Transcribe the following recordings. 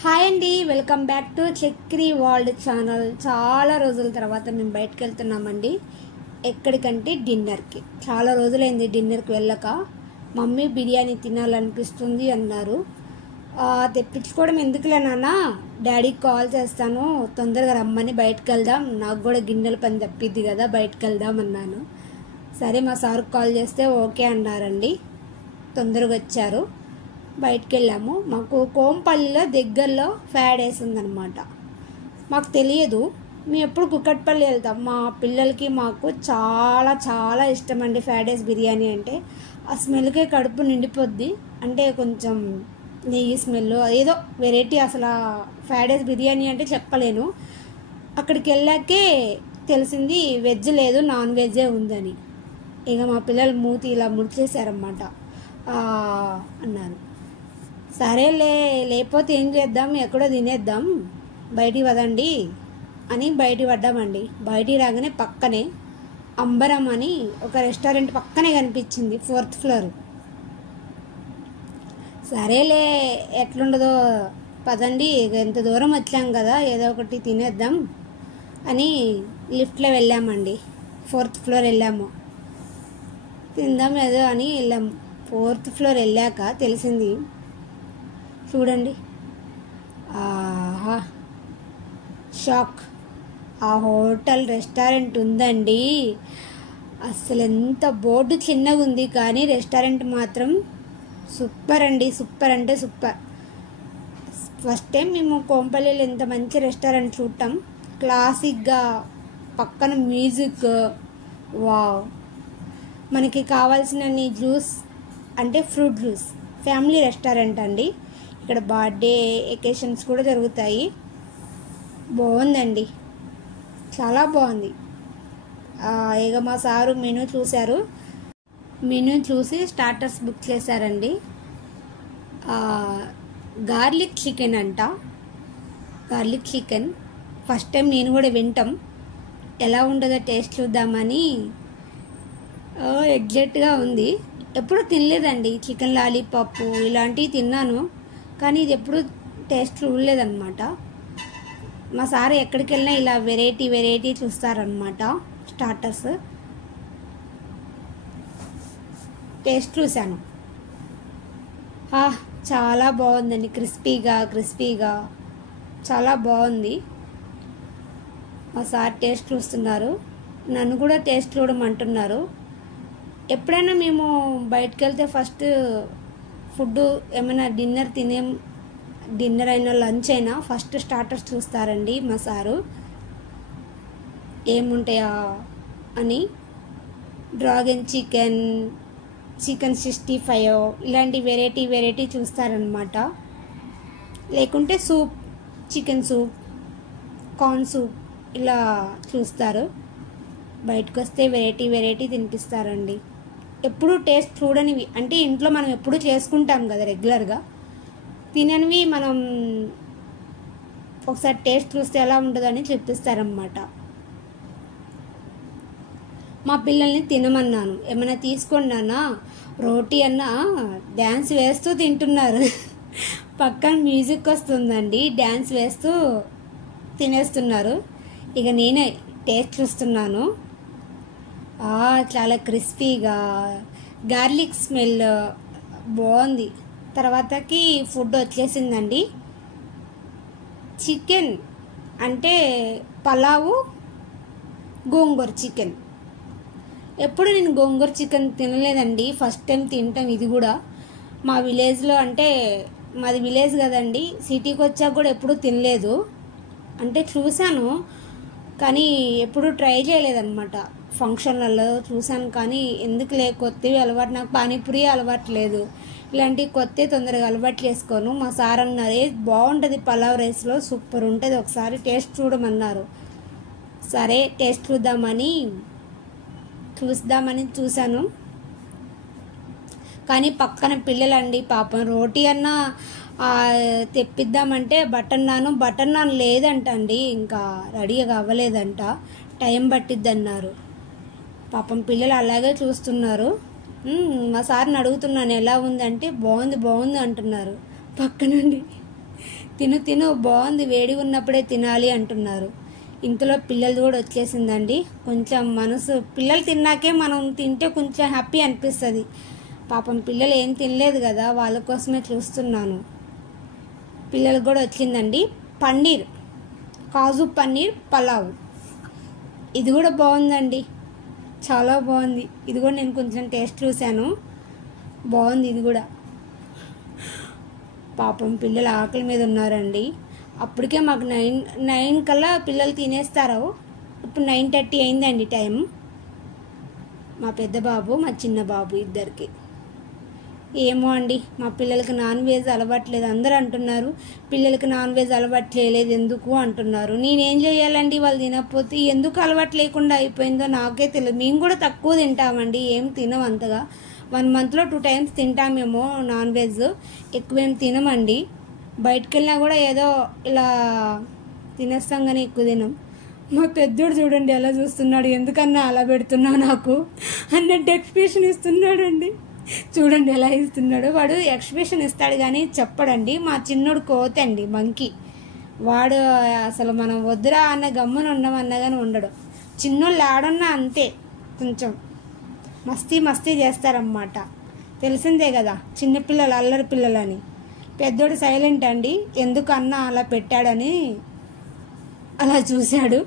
Hi అండి, welcome back to Chakri world channel. చాలా రోజుల తర్వాత మేము బయటకు వెళ్తున్నామండి. ఎక్కడికంటే డిన్నర్కి. చాలా రోజులైంది డిన్నర్కి వెళ్ళక. మమ్మీ బిర్యానీ తినాలనిపిస్తుంది అన్నారు. తెప్పించుకోవడం ఎందుకులే నాన్న, డాడీకి కాల్ చేస్తాను, తొందరగా రమ్మని, బయటకు వెళ్దాం, నాకు కూడా గిన్నెల పని తప్పిద్ది కదా, బయటకు వెళ్దాం అన్నాను. సరే మా సార్కి కాల్ చేస్తే ఓకే అన్నారండి. తొందరగా వచ్చారు. బయటికి వెళ్ళాము. మాకు కోంపల్లిలో దగ్గరలో ఫ్రైడ్ రైస్ ఉందన్నమాట. మాకు తెలియదు, మేము ఎప్పుడు కుక్కట్పల్లి వెళ్తాం. మా పిల్లలకి మాకు చాలా చాలా ఇష్టం అండి ఫ్రైడ్ రైస్ బిర్యానీ అంటే. ఆ స్మెల్కే కడుపు నిండిపోద్ది. అంటే కొంచెం నెయ్యి స్మెల్, ఏదో వెరైటీ. అసలు ఫ్రైడ్ రైస్ బిర్యానీ అంటే చెప్పలేను. అక్కడికి వెళ్ళాకే తెలిసింది వెజ్ లేదు, నాన్ వెజ్జే ఉందని. ఇక మా పిల్లలు మూతి ఇలా ముడిచేశారన్నమాట. అన్నారు. సరేలే, లేకపోతే ఏం చేద్దాం, ఎక్కడో తినేద్దాం, బయటికి పదండి అని బయటికి పడ్డామండి. బయటికి రాగానే పక్కనే అంబరం అని ఒక రెస్టారెంట్ పక్కనే కనిపించింది, 4th ఫ్లోర్. సరేలే, ఎట్లుండదో పదండి, ఎంత దూరం వచ్చాం కదా, ఏదో ఒకటి తినేద్దాం అని లిఫ్ట్లో వెళ్ళామండి. 4th ఫ్లోర్ వెళ్ళాము, తిందాం ఏదో అని వెళ్ళాము. 4th ఫ్లోర్ వెళ్ళాక తెలిసింది, చూడండి, ఆహా, షాక్. ఆ హోటల్ రెస్టారెంట్ ఉందండి. అసలు ఎంత బోర్డు చిన్నగా ఉంది కానీ రెస్టారెంట్ మాత్రం సూపర్ అండి, సూపర్ అంటే సూపర్. ఫస్ట్ టైం మేము కోంపల్లిలో ఎంత మంచి రెస్టారెంట్ చూడటం. క్లాసిక్గా, పక్కన మ్యూజిక్, వావ్. మనకి కావాల్సిన జ్యూస్ అంటే ఫ్రూట్ జ్యూస్. ఫ్యామిలీ రెస్టారెంట్ అండి. ఇక్కడ బర్త్డే ఎకేషన్స్ కూడా జరుగుతాయి. బాగుందండి, చాలా బాగుంది. ఇక మా సారు మెనూ చూశారు. మెనూ చూసి స్టార్టర్స్ బుక్ చేశారండి. గార్లిక్ చికెన్ అంట. గార్లిక్ చికెన్ ఫస్ట్ టైం నేను కూడా వింటాం. ఎలా ఉంటుందో టేస్ట్ చూద్దామని ఎగ్జాక్ట్గా ఉంది. ఎప్పుడు తినలేదండి. చికెన్ లాలీపాప్ ఇలాంటివి తిన్నాను, కానీ ఇది ఎప్పుడు టేస్ట్ చూడలేదన్నమాట. మా సార్ ఎక్కడికి వెళ్ళినా ఇలా వెరైటీ వెరైటీ చూస్తారనమాట. స్టార్టర్స్ టేస్ట్ చూశాను. చాలా బాగుందండి, క్రిస్పీగా క్రిస్పీగా చాలా బాగుంది. మా సార్ టేస్ట్ చూస్తున్నారు, నన్ను కూడా టేస్ట్ చూడమంటున్నారు. ఎప్పుడైనా మేము బయటకు వెళ్తే ఫస్ట్ ఫుడ్ ఏమైనా డిన్నర్ అయినా లంచ్ అయినా ఫస్ట్ స్టార్టర్స్ చూస్తారండి మా సారు, ఏముంటాయా అని. డ్రాగన్ చికెన్, చికెన్ 65 ఇలాంటి వెరైటీ వెరైటీ చూస్తారనమాట. లేకుంటే soup, chicken soup, corn soup ఇలా చూస్తారు. బయటకు వస్తే వెరైటీ వెరైటీ తినిపిస్తారండి. ఎప్పుడు టేస్ట్ చూడనివి అంటే ఇంట్లో మనం ఎప్పుడు చేసుకుంటాం కదా రెగ్యులర్గా, తిననివి మనం ఒకసారి టేస్ట్ చూస్తే ఎలా ఉంటుందని చూపిస్తారన్నమాట. మా పిల్లల్ని తినమన్నాను, ఏమైనా తీసుకోండి నాన్న, రోటీ అన్నా, డ్యాన్స్ వేస్తూ తింటున్నారు. పక్కన మ్యూజిక్ వస్తుందండి, డ్యాన్స్ వేస్తూ తినేస్తున్నారు. ఇక నేనే టేస్ట్ చూస్తున్నాను. చాలా క్రిస్పీగా, గార్లిక్ స్మెల్ బాగుంది. తర్వాతకి ఫుడ్ వచ్చేసిందండి. చికెన్ అంటే పలావు, గోంగూర చికెన్. ఎప్పుడు నేను గోంగూర చికెన్ తినలేదండి, ఫస్ట్ టైం తింటాం. ఇది కూడా మా విలేజ్లో, అంటే మాది విలేజ్ కదండి, సిటీకి వచ్చాక కూడా ఎప్పుడు తినలేదు. అంటే చూశాను కానీ ఎప్పుడు ట్రై చేయలేదన్నమాట. ఫంక్షన్లలో చూశాను కానీ ఎందుకులే, కొత్తవి అలవాటు, నాకు పానీపూరి అలవాటు లేదు, ఇలాంటివి కొత్త తొందరగా అలవాటు చేసుకోను. మా సార్ అన్నారు, బాగుంటుంది పలావ్ రైస్లో, సూపర్ ఉంటుంది, ఒకసారి టేస్ట్ చూడమన్నారు. సరే టేస్ట్ చూద్దామని చూశాను. కానీ పక్కన పిల్లలండి పాపం, రోటీ అన్నా తెప్పిద్దామంటే బటర్ నాన్ లేదంట అండి, ఇంకా రెడీగా అవ్వలేదంట, టైం పట్టిద్ది అన్నారు. పాపం పిల్లలు అలాగే చూస్తున్నారు. మా సార్ని అడుగుతున్నాను ఎలా ఉందంటే బాగుంది బాగుంది అంటున్నారు పక్క నుండి. తిను తిను బాగుంది, వేడిగా ఉన్నప్పుడే తినాలి అంటున్నారు. ఇంతలో పిల్లలు కూడా వచ్చేసిందండి. కొంచెం మనసు పిల్లలు తిన్నాకే మనం తింటే కొంచెం హ్యాపీ అనిపిస్తుంది. పాపం పిల్లలు ఏం తినలేదు కదా, వాళ్ళ కోసమే చూస్తున్నాను. పిల్లలకు కూడా వచ్చిందండి పన్నీర్, కాజు పన్నీర్ పలావ్. ఇది కూడా బాగుందండి, చాలా బాగుంది. ఇది కూడా నేను కొంచెం టేస్ట్ చూశాను, బాగుంది ఇది కూడా. పాపం పిల్లలు ఆకలి మీద ఉన్నారండి. అప్పటికే మాకు 9 కల్లా పిల్లలు తినేస్తారు. ఇప్పుడు 9:30 అయిందండి టైం. మా పెద్ద బాబు మా చిన్న బాబు ఇద్దరికి. ఏమో అండి, మా పిల్లలకి నాన్ వెజ్ అలవాట్లేదు. అందరూ అంటున్నారు పిల్లలకి నాన్ వెజ్ అలవాట్లేదు ఎందుకు అంటున్నారు. నేనేం చేయాలండి, వాళ్ళు తినకపోతే ఎందుకు అలవాటు లేకుండా అయిపోయిందో నాకే తెలియదు. మేము కూడా తక్కువ తింటామండి, ఏం తినం అంతగా. 1 మంత్లో 2 టైమ్స్ తింటామేమో నాన్ వెజ్, ఎక్కువేం తినమండి. బయటకు వెళ్ళినా కూడా ఏదో ఇలా తినేస్తాం కానీ ఎక్కువ తినం. మా పెద్దోడు చూడండి ఎలా చూస్తున్నాడు, ఎందుకన్నా అలా పెడుతున్నావు నాకు అన్నట్టు ఎక్స్ప్రెషన్ ఇస్తున్నాడండి. చూడండి ఎలా ఇస్తున్నాడు. వాడు ఎక్స్ప్రెషన్ ఇస్తాడు కానీ చెప్పడండి. మా చిన్నోడు కోతండి, మంకీ. వాడు అసలు మనం వద్దురా అన్న గమ్మున ఉండమన్నా కానీ ఉండడు. చిన్నోళ్ళు ఆడున్నా అంతే, కొంచెం మస్తీ చేస్తారన్నమాట. తెలిసిందే కదా చిన్నపిల్లలు అల్లరి పిల్లలని. పెద్దోడు సైలెంట్ అండి, ఎందుకు అన్న అలా పెట్టాడని అలా చూశాడు.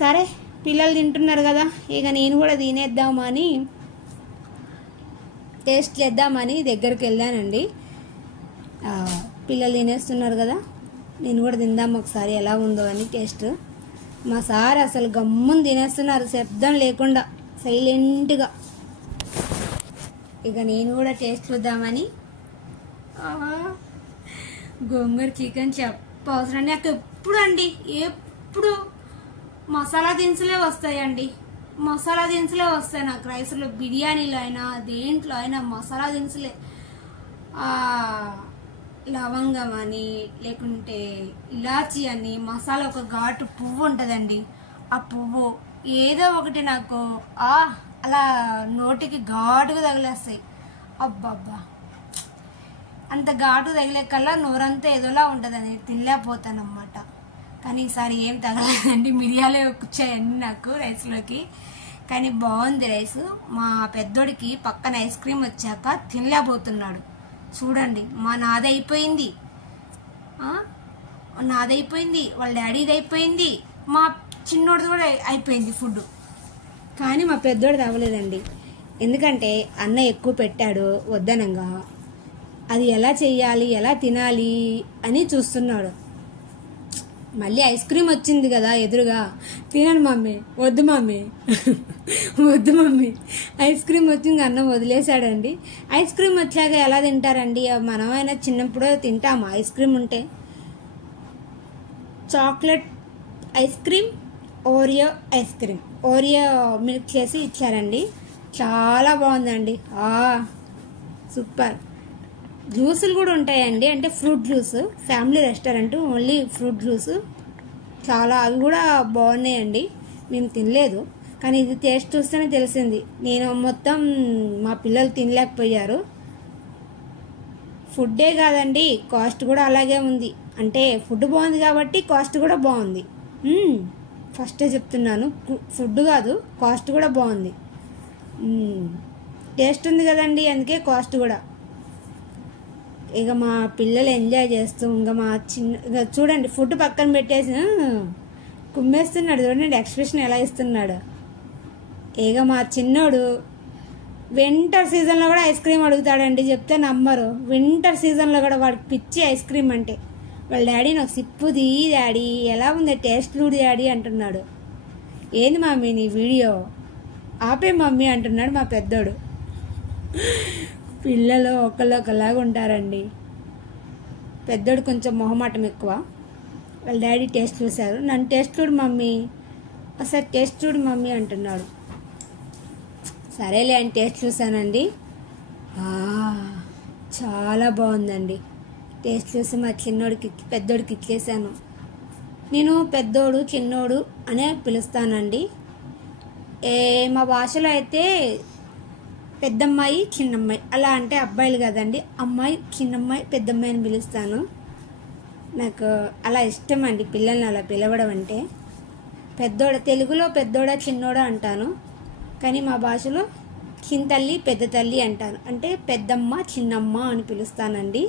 సరే పిల్లలు తింటున్నారు కదా, ఇక నేను కూడా తినేద్దామని, టేస్ట్ చేద్దామని దగ్గరికి వెళ్ళానండి. పిల్లలు తినేస్తున్నారు కదా, నేను కూడా తిందాం ఒకసారి ఎలా ఉందో అని టేస్ట్. మా సార్ అసలు గమ్మున తినేస్తున్నారు, శబ్దం లేకుండా సైలెంట్గా. ఇక నేను కూడా టేస్ట్ చూద్దామని. గోంగూర చికెన్ చెప్పవసరం నాకు ఎప్పుడు అండి, ఎప్పుడు మసాలా దినుసులే వస్తాయండి. మసాలా దినుసులే వస్తాయి నాకు. రైస్లో, బిర్యానీలో అయినా దేంట్లో అయినా మసాలా దినుసులే. లవంగం అని, లేకుంటే ఇలాచీ అని, మసాలా ఒక ఘాటు పువ్వు ఉంటుందండి, ఆ పువ్వు ఏదో ఒకటి నాకు అలా నోటికి ఘాటుగా తగిలేస్తాయి. అబ్బబ్బా, అంత ఘాటు తగిలే కల్లా నోరంతా ఏదోలా ఉంటుందని తినలేకపోతాను అన్నమాట. కానీ ఈసారి ఏం తగలదండి, మిరియాలే వచ్చాయండి నాకు రైస్లోకి. కానీ బాగుంది రైస్. మా పెద్దోడికి పక్కన ఐస్ క్రీమ్ వచ్చాక తినలేకపోతున్నాడు. చూడండి, నాదైపోయింది, వాళ్ళ డాడీది అయిపోయింది, మా చిన్నోడిది కూడా అయిపోయింది ఫుడ్. కానీ మా పెద్దోడిది అవ్వలేదండి, ఎందుకంటే అన్న ఎక్కువ పెట్టాడు వద్దనంగా. అది ఎలా చెయ్యాలి, ఎలా తినాలి అని చూస్తున్నాడు. మళ్ళీ ఐస్ క్రీమ్ వచ్చింది కదా ఎదురుగా, తినను మమ్మీ, వద్దు మమ్మీ వద్దు మమ్మీ, ఐస్ క్రీమ్ వచ్చింది, అన్నం వదిలేశాడండి. ఐస్ క్రీమ్ వచ్చాక ఎలా తింటారండి, మనమైనా చిన్నప్పుడు తింటాము ఐస్ క్రీమ్ ఉంటే. Chocolate ice cream, Oreo ice cream, Oreo milk చేసి ఇచ్చారండి, చాలా బాగుందండి. సూపర్. జ్యూసులు కూడా ఉంటాయండి, అంటే fruit juice, family restaurant, only fruit juice, చాలా అవి కూడా బాగున్నాయండి. మేము తినలేదు కానీ ఇది టేస్ట్ చూస్తేనే తెలిసింది. నేను మొత్తం మా పిల్లలు తినలేకపోయారు. ఫుడ్డే కాదండి, కాస్ట్ కూడా అలాగే ఉంది. అంటే ఫుడ్ బాగుంది కాబట్టి కాస్ట్ కూడా బాగుంది. ఫస్టే చెప్తున్నాను, ఫుడ్ కాదు కాస్ట్ కూడా బాగుంది. టేస్ట్ ఉంది కదండి, అందుకే కాస్ట్ కూడా. ఇక మా పిల్లలు ఎంజాయ్ చేస్తూ, ఇంకా మా ఇక చూడండి ఫుడ్ పక్కన పెట్టేసి కుమ్మేస్తున్నాడు. చూడండి ఎక్స్ప్రెషన్ ఎలా ఇస్తున్నాడు. ఇక మా చిన్నోడు వింటర్ సీజన్లో కూడా ఐస్ క్రీమ్ అడుగుతాడండి, చెప్తే నమ్మరు. వింటర్ సీజన్లో కూడా వాడికి పిచ్చి ఐస్ క్రీమ్ అంటే. వాళ్ళ డాడీ నాకు సిప్పుది డాడీ, ఎలా ఉంది టేస్ట్ చూడు డాడీ అంటున్నాడు. ఏంది మమ్మీ నీ వీడియో ఆపే మమ్మీ అంటున్నాడు మా పెద్దోడు. పిల్లలు ఒకలాగా ఉంటారండి. పెద్దోడు కొంచెం మొహమాటం ఎక్కువ. వాళ్ళ డాడీ టేస్ట్ చూశారు, నన్ను టేస్ట్ చూడు మమ్మీ, ఒకసారి టేస్ట్ చూడు మమ్మీ అంటున్నాడు. సరేలే అని టేస్ట్ చూశానండి, చాలా బాగుందండి. టేస్ట్ చూసి మా చిన్నోడికి పెద్దోడికి ఇచ్చేసాను. నేను పెద్దోడు చిన్నోడు అనే పిలుస్తానండి. మా భాషలో అయితే పెద్దమ్మాయి చిన్నమ్మాయి అలా, అంటే అబ్బాయిలు కదండి, అమ్మాయి చిన్నమ్మాయి పెద్దమ్మాయి అని పిలుస్తాను. నాకు అలా ఇష్టం అండి పిల్లల్ని అలా పిలవడం అంటే. తెలుగులో పెద్దోడా చిన్నోడా అంటాను, కానీ మా భాషలో చిన్న తల్లి పెద్ద తల్లి అంటాను. అంటే పెద్దమ్మ చిన్నమ్మ అని పిలుస్తానండి.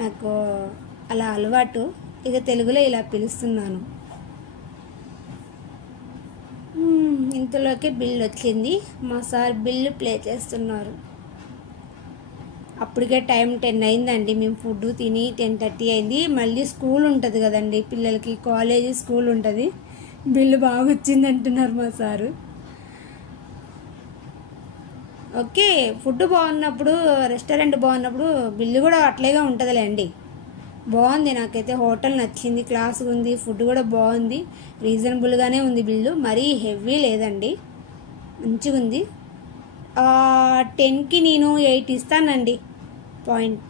నాకు అలా అలవాటు, ఇక తెలుగులో ఇలా పిలుస్తున్నాను. ఇంతలోకి బిల్ వచ్చింది. మా సార్ బిల్లు ప్లే చేస్తున్నారు. అప్పటికే టైం 10 అయిందండి. మేము ఫుడ్ తిని 10:30 అయింది. మళ్ళీ స్కూల్ ఉంటుంది కదండి పిల్లలకి, కాలేజీ స్కూల్ ఉంటుంది. బిల్లు బాగా వచ్చింది అంటున్నారు మా సారు. ఓకే, ఫుడ్ బాగున్నప్పుడు, రెస్టారెంట్ బాగున్నప్పుడు బిల్లు కూడా అట్లేగా ఉంటుందిలేండి. బాగుంది, నాకైతే హోటల్ నచ్చింది. క్లాస్గా ఉంది, ఫుడ్ కూడా బాగుంది, రీజనబుల్గానే ఉంది. బిల్లు మరీ హెవీ లేదండి, మంచిగా ఉంది. 10కి నేను 8 ఇస్తానండి పాయింట్.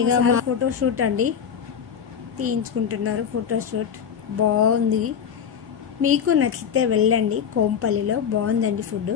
ఇక మా ఫోటోషూట్ అండి, తీయించుకుంటున్నారు ఫోటోషూట్. బాగుంది, మీకు నచ్చితే వెళ్ళండి. కోంపల్లిలో బాగుందండి ఫుడ్.